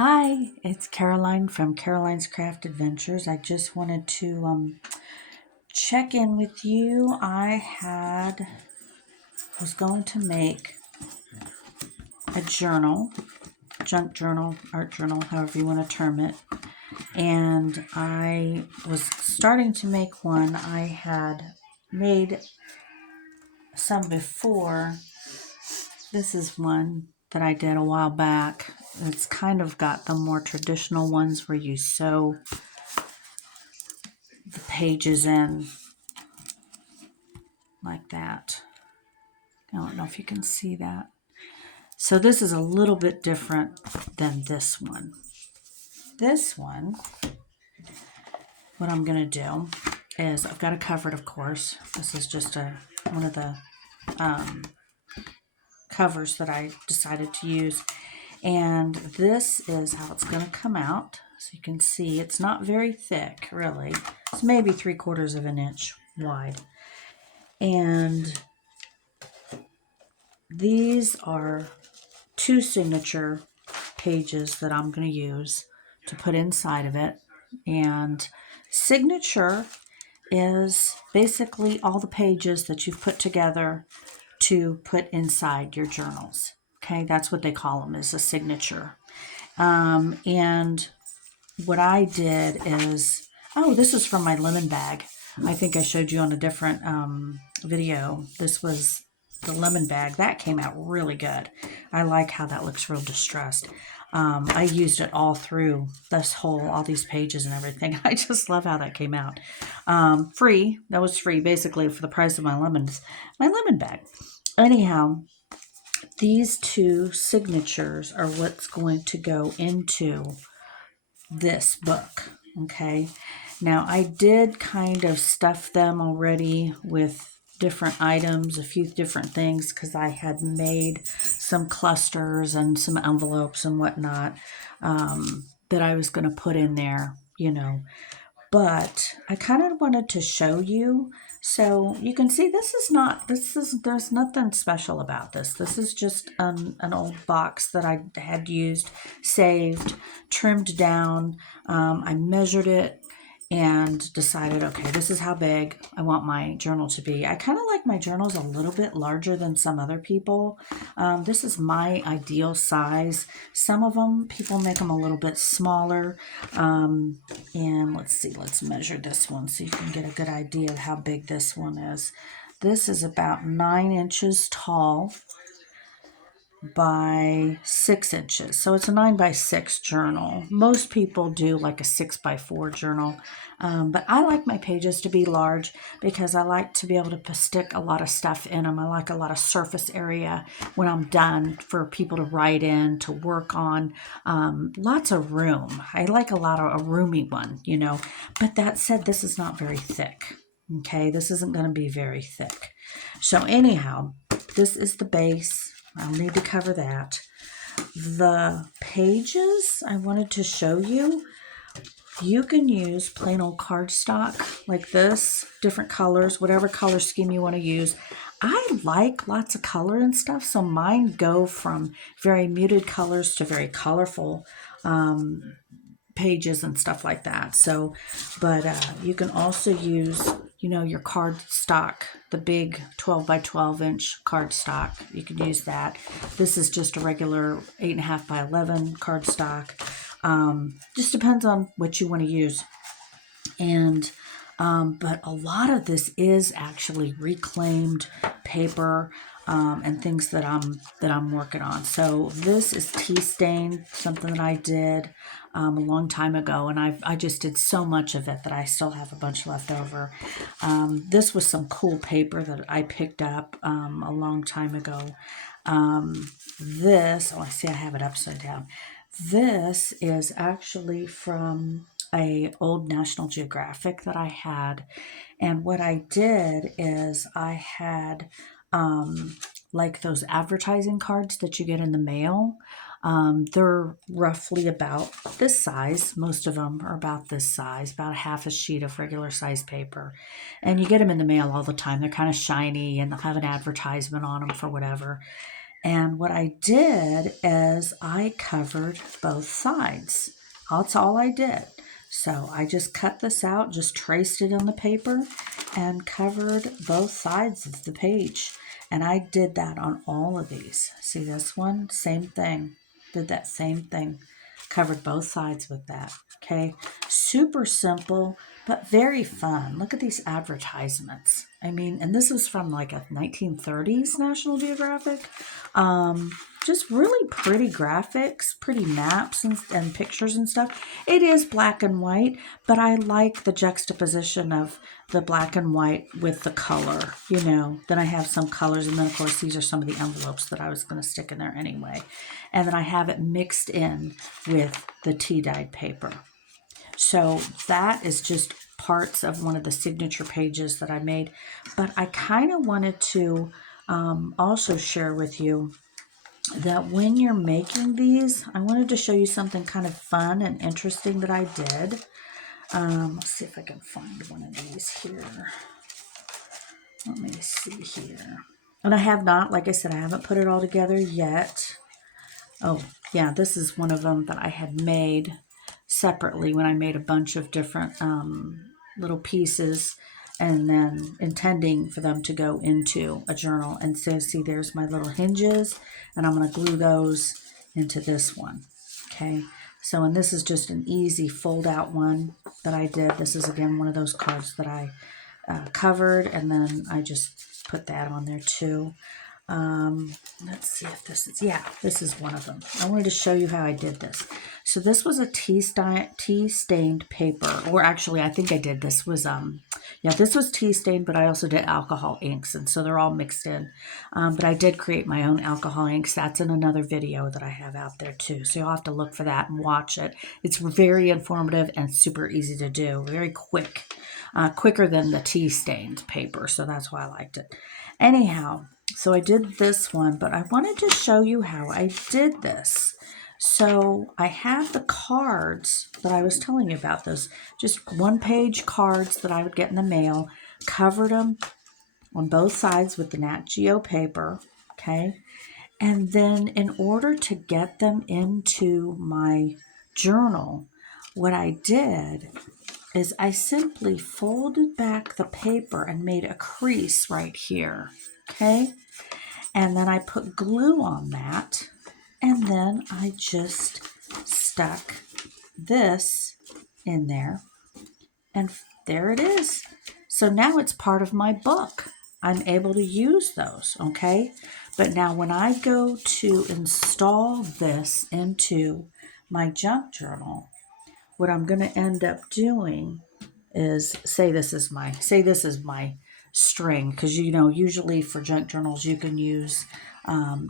Hi, it's Caroline from Caroline's Craft Adventures. I just wanted to check in with you. Was going to make a journal, junk journal, art journal, however you want to term it. And I was starting to make one. I had made some before. This is one that I did a while back. It's kind of got the more traditional ones where you sew the pages in like that. I don't know if you can see that. So this is a little bit different than this one. This one, what I'm going to do is I've got to cover it, of course. This is just one of the covers that I decided to use. And this is how it's going to come out. So you can see it's not very thick, really. It's maybe 3/4 of an inch wide. And these are 2 signature pages that I'm going to use to put inside of it. And signature is basically all the pages that you've put together to put inside your journals. Okay, that's what they call them, is a signature. And what I did is, this is from my lemon bag. I think I showed you on a different video. This was the lemon bag. That came out really good. I like how that looks real distressed. I used it all through all these pages and everything. I just love how that came out. Free. That was free, basically, for the price of my lemon bag. Anyhow, these 2 signatures are what's going to go into this book. Okay. Now I did kind of stuff them already with different items, a few different things, because I had made some clusters and some envelopes and whatnot that I was going to put in there, But I kind of wanted to show you, so you can see there's nothing special about this. This is just an old box that I had used, saved, trimmed down. I measured it and decided, okay, this is how big I want my journal to be. I kind of like my journals a little bit larger than some other people. This is my ideal size. Some of them, people make them a little bit smaller. And let's measure this one so you can get a good idea of how big this one is. This is about 9 inches tall by 6 inches. So it's a 9x6 journal. Most people do like a 6x4 journal. But I like my pages to be large because I like to be able to stick a lot of stuff in them. I like a lot of surface area when I'm done for people to write in, to work on. Lots of room. I like a roomy one, But that said, this is not very thick. Okay, this isn't going to be very thick. So anyhow, this is the base. I'll need to cover that. The pages I wanted to show you, you can use plain old cardstock like this, different colors, whatever color scheme you want to use. I like lots of color and stuff, so mine go from very muted colors to very colorful pages and stuff like that. So, but you can also use, your cardstock, the big 12 by 12 inch cardstock. You can use that. This is just a regular 8.5 by 11 cardstock. Just depends on what you want to use. And but a lot of this is actually reclaimed paper and things that I'm working on. So this is tea stain, something that I did a long time ago, and I just did so much of it that I still have a bunch left over. This was some cool paper that I picked up a long time ago. I see I have it upside down. This is actually from a old National Geographic that I had. And what I did is I had like those advertising cards that you get in the mail. They're roughly about this size. Most of them are about this size, about half a sheet of regular size paper. And you get them in the mail all the time. They're kind of shiny and they'll have an advertisement on them for whatever. And what I did is I covered both sides. That's all I did. So I just cut this out, just traced it on the paper, and covered both sides of the page. And I did that on all of these. See this one? Same thing. Did that same thing. Covered both sides with that. Okay. Super simple, but very fun. Look at these advertisements. I mean, and this is from like a 1930s National Geographic. Just really pretty graphics, pretty maps and pictures and stuff. It is black and white, but I like the juxtaposition of the black and white with the color, you know. Then I have some colors, and then of course these are some of the envelopes that I was going to stick in there anyway. And then I have it mixed in with the tea-dyed paper. So that is just parts of one of the signature pages that I made. But I kind of wanted to also share with you that when you're making these, I wanted to show you something kind of fun and interesting that I did. Let's see if I can find one of these here. Let me see here. And I have not, like I said, I haven't put it all together yet. Oh, yeah, this is one of them that I had made separately when I made a bunch of different little pieces, and then intending for them to go into a journal. And so see, there's my little hinges, and I'm going to glue those into this one. Okay, so and this is just an easy fold out one that I did. This is again one of those cards that I covered, and then I just put that on there too. Let's see if this is, yeah, this is one of them. I wanted to show you how I did this. So this was a tea-stained paper, or actually I think I did, this was, yeah, this was tea-stained, but I also did alcohol inks, and so they're all mixed in. But I did create my own alcohol inks. That's in another video that I have out there too. So you'll have to look for that and watch it. It's very informative and super easy to do, very quick, quicker than the tea-stained paper. So that's why I liked it. Anyhow, so I did this one, but I wanted to show you how I did this. So I have the cards that I was telling you about, those just one-page cards that I would get in the mail, covered them on both sides with the Nat Geo paper, okay? And then in order to get them into my journal, what I did is I simply folded back the paper and made a crease right here, okay? And then I put glue on that, and then I just stuck this in there, and there it is. So now it's part of my book. I'm able to use those, okay? But now when I go to install this into my junk journal, what I'm going to end up doing is say this is my string, because you know usually for junk journals you can use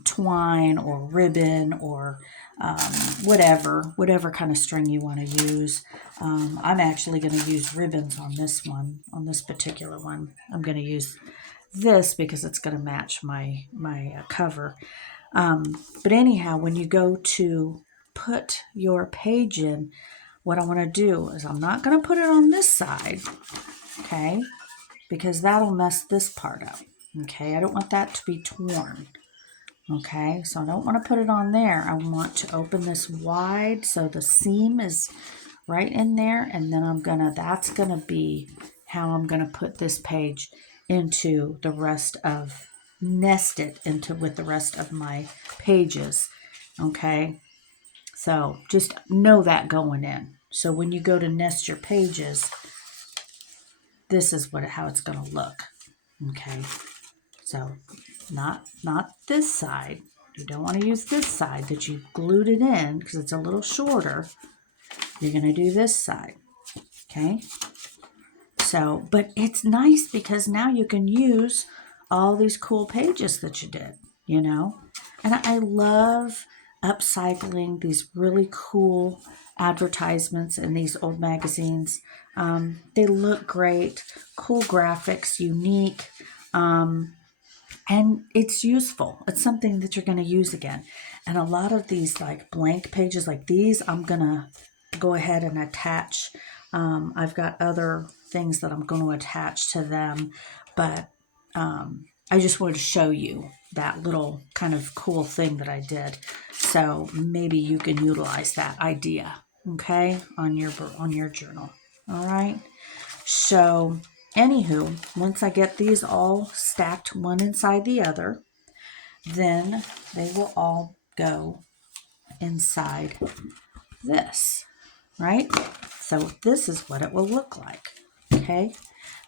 twine or ribbon or whatever kind of string you want to use. I'm actually going to use ribbons on this one, on this particular one. I'm going to use this because it's going to match my cover. But anyhow, when you go to put your page in, what I want to do is I'm not going to put it on this side, okay, because that'll mess this part up, okay. I don't want that to be torn, okay, so I don't want to put it on there. I want to open this wide so the seam is right in there, and then that's going to be how I'm going to put this page into the rest of, nest it into with the rest of my pages, okay. So just know that going in. So when you go to nest your pages, this is how it's going to look. Okay. So not this side. You don't want to use this side that you glued it in because it's a little shorter. You're going to do this side. Okay. So, but it's nice because now you can use all these cool pages that you did, you know. And I love upcycling these really cool advertisements in these old magazines. They look great, cool graphics, unique, and it's useful. It's something that you're going to use again. And a lot of these like blank pages like these, I'm going to go ahead and attach. I've got other things that I'm going to attach to them, but I just wanted to show you that little kind of cool thing that I did. So maybe you can utilize that idea, okay, on your journal. All right. So anywho, once I get these all stacked one inside the other, then they will all go inside this, right? So this is what it will look like, okay?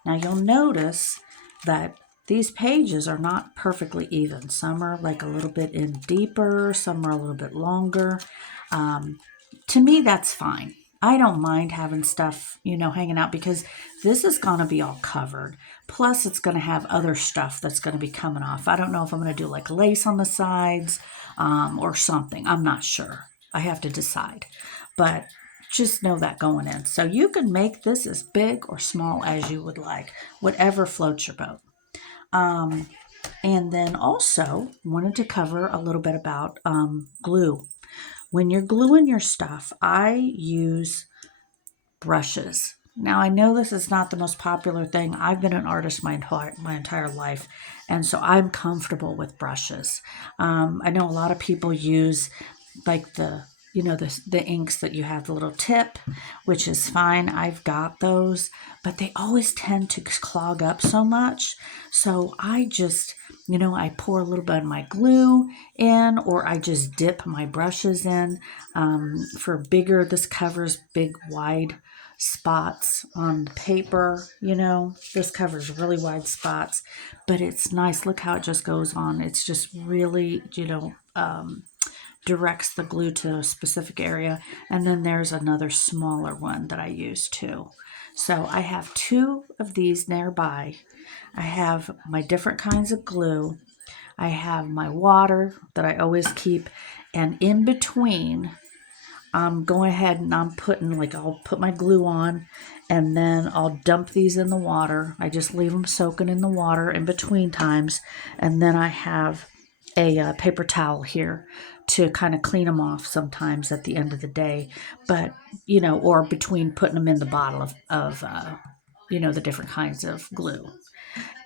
Now you'll notice that these pages are not perfectly even. Some are like a little bit in deeper, some are a little bit longer. To me, that's fine. I don't mind having stuff, hanging out because this is going to be all covered. Plus, it's going to have other stuff that's going to be coming off. I don't know if I'm going to do like lace on the sides or something. I'm not sure. I have to decide. But just know that going in. So you can make this as big or small as you would like, whatever floats your boat. And then also wanted to cover a little bit about glue. When you're gluing your stuff, I use brushes. Now, I know this is not the most popular thing. I've been an artist my entire life, and so I'm comfortable with brushes. I know a lot of people use like the inks that you have the little tip, which is fine. I've got those, but they always tend to clog up so much. So I just, I pour a little bit of my glue in, or I just dip my brushes in. For bigger, this covers big, wide spots on the paper. This covers really wide spots, but it's nice. Look how it just goes on. It's just really, directs the glue to a specific area. And then there's another smaller one that I use too. So I have two of these nearby. I have my different kinds of glue. I have my water that I always keep. And in between, I'm going ahead and I'm putting, I'll put my glue on and then I'll dump these in the water. I just leave them soaking in the water in between times. And then I have a paper towel here to kind of clean them off sometimes at the end of the day. But, or between putting them in the bottle of the different kinds of glue.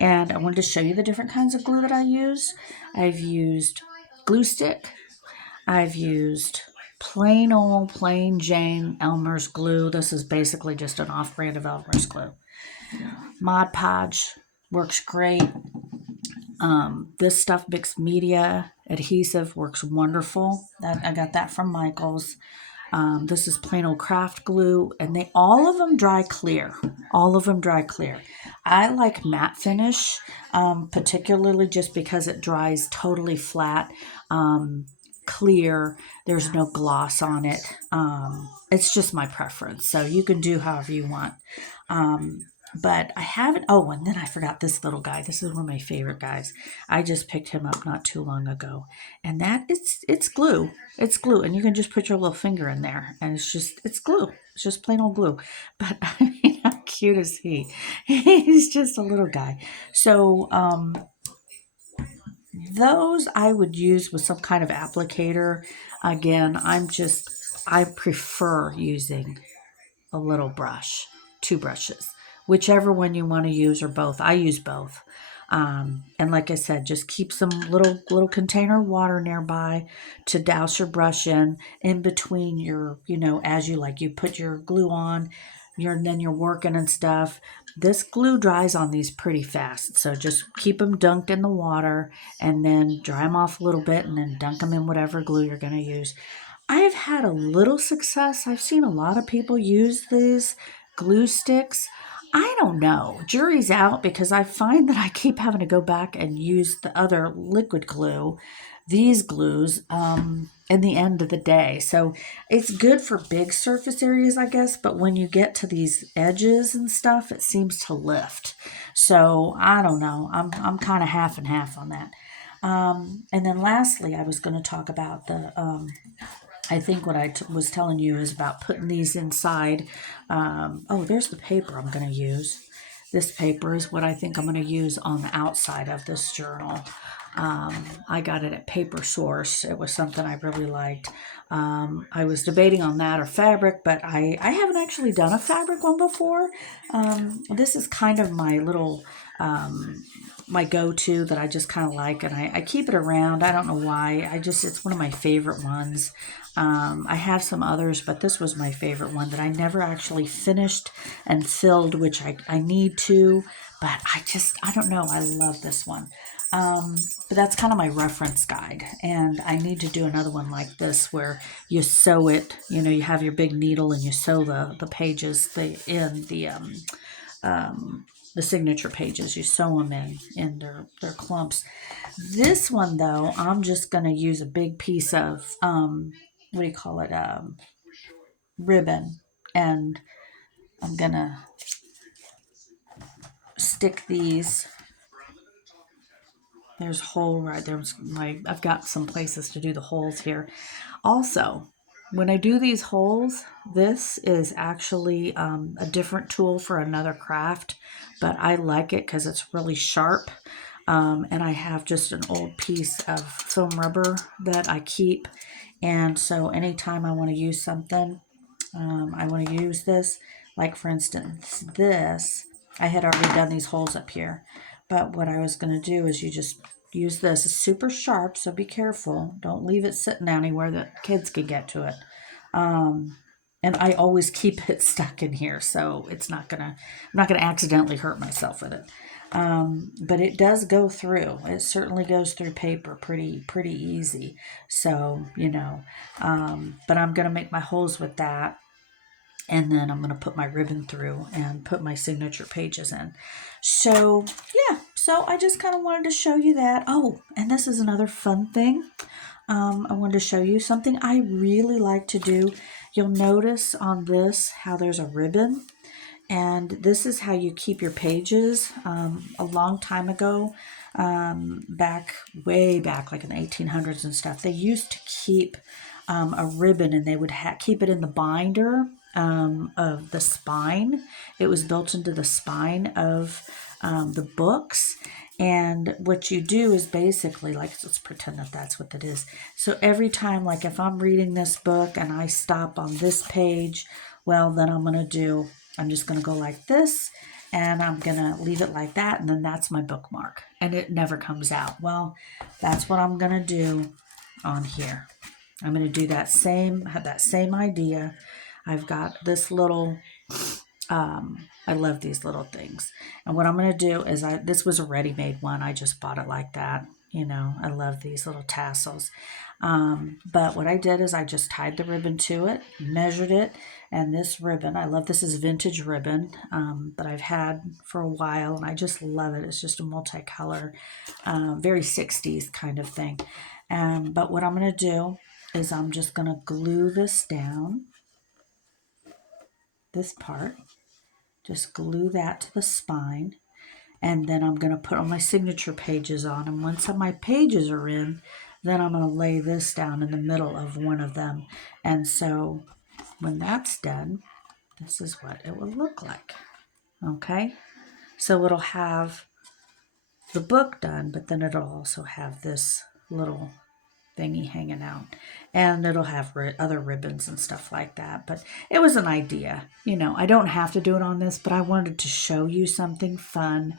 And I wanted to show you the different kinds of glue that I use. I've used glue stick. I've used plain Jane Elmer's glue. This is basically just an off-brand of Elmer's glue. Mod Podge works great. This stuff mixed media adhesive works wonderful. I got that from Michael's. This is plain old craft glue, and all of them dry clear. All of them dry clear. I like matte finish, particularly just because it dries totally flat, clear. There's no gloss on it. It's just my preference. So you can do however you want. But I haven't. Oh, and then I forgot this little guy. This is one of my favorite guys. I just picked him up not too long ago, and it's glue. It's glue, and you can just put your little finger in there, and it's glue. It's just plain old glue. But I mean, how cute is he? He's just a little guy. So those I would use with some kind of applicator. Again, I prefer using a little brush, two brushes, whichever one you want to use, or both. I use both. And like I said, just keep some little container of water nearby to douse your brush in between your, as you put your glue on, then you're working and stuff. This glue dries on these pretty fast, so just keep them dunked in the water and then dry them off a little bit and then dunk them in whatever glue you're going to use. I've had a little success. I've seen a lot of people use these glue sticks. I don't know. Jury's out, because I find that I keep having to go back and use the other liquid glue, these glues, in the end of the day. So it's good for big surface areas, I guess, but when you get to these edges and stuff, it seems to lift. So I don't know. I'm kind of half and half on that. And then lastly, I was going to talk about I think what I was telling you is about putting these inside. There's the paper I'm going to use. This paper is what I think I'm going to use on the outside of this journal. I got it at Paper Source. It was something I really liked. I was debating on that or fabric, but I haven't actually done a fabric one before. This is kind of my little my go-to that I just kind of like, and I keep it around. I don't know why. It's one of my favorite ones. I have some others, but this was my favorite one that I never actually finished and filled, which I need to, but I don't know. I love this one. But that's kind of my reference guide. And I need to do another one like this where you sew it, you have your big needle and you sew the pages the signature pages. You sew them in their clumps. This one though, I'm just going to use a big piece of, what do you call it? Ribbon. And I'm going to stick these. There's hole right there's I've got some places to do the holes here. Also, when I do these holes, this is actually a different tool for another craft, but I like it because it's really sharp. And I have just an old piece of foam rubber that I keep. And so anytime I want to use something, I want to use this. Like for instance, this, I had already done these holes up here. But what I was going to do is you just use this. It's super sharp, so be careful. Don't leave it sitting anywhere that kids can get to it. And I always keep it stuck in here, so I'm not gonna accidentally hurt myself with it. But it does go through. It certainly goes through paper pretty easy. So, but I'm gonna make my holes with that. And then I'm going to put my ribbon through and put my signature pages in. So, yeah. So I just kind of wanted to show you that. Oh, and this is another fun thing. I wanted to show you something I really like to do. You'll notice on this how there's a ribbon. And this is how you keep your pages. A long time ago, way back, like in the 1800s and stuff, they used to keep a ribbon, and they would keep it in the binder of the spine. It was built into the spine of the books. And what you do is basically, like, let's pretend that that's what it is. So every time, like if I'm reading this book and I stop on this page, well, then I'm just going to go like this, and I'm going to leave it like that, and then that's my bookmark, and it never comes out. Well, that's what I'm going to do on here. I'm going to do have that same idea. I've got this little, I love these little things. And what I'm going to do is this was a ready-made one. I just bought it like that. I love these little tassels. But what I did is I just tied the ribbon to it, measured it, and this ribbon, this is vintage ribbon that I've had for a while, and I just love it. It's just a multicolor, very 60s kind of thing. But what I'm going to do is I'm just going to glue this down, this part, just glue that to the spine. And then I'm going to put all my signature pages on. And once my pages are in, then I'm going to lay this down in the middle of one of them. And so when that's done, this is what it will look like. Okay? So it'll have the book done, but then it'll also have this little thingy hanging out, and it'll have other ribbons and stuff like that. But it was an idea. I don't have to do it on this, but I wanted to show you something fun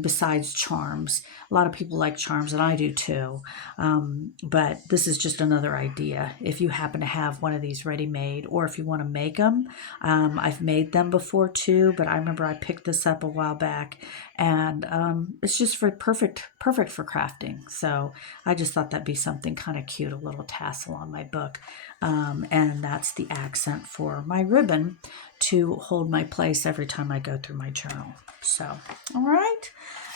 besides charms. A lot of people like charms, and I do too. But this is just another idea. If you happen to have one of these ready-made, or if you want to make them, I've made them before too, but I remember I picked this up a while back, and it's just perfect for crafting. So I just thought that'd be something kind of cute, a little tassel on my book. And that's the accent for my ribbon to hold my place every time I go through my journal. So, all right.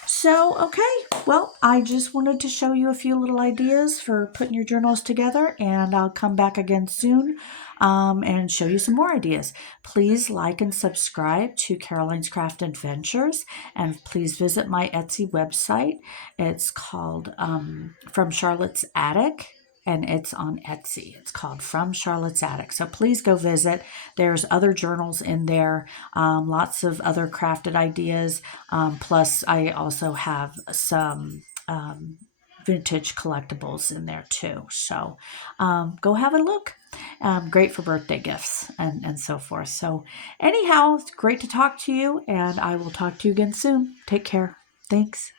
So, okay. Well, I just wanted to show you a few little ideas for putting your journals together, and I'll come back again soon and show you some more ideas. Please like and subscribe to Caroline's Craft Adventures, and please visit my Etsy website. It's called From Charlotte's Attic, and it's on Etsy. It's called From Charlotte's Attic. So please go visit. There's other journals in there, lots of other crafted ideas. Plus, I also have some vintage collectibles in there too. So go have a look. Great for birthday gifts and so forth. So anyhow, it's great to talk to you, and I will talk to you again soon. Take care. Thanks.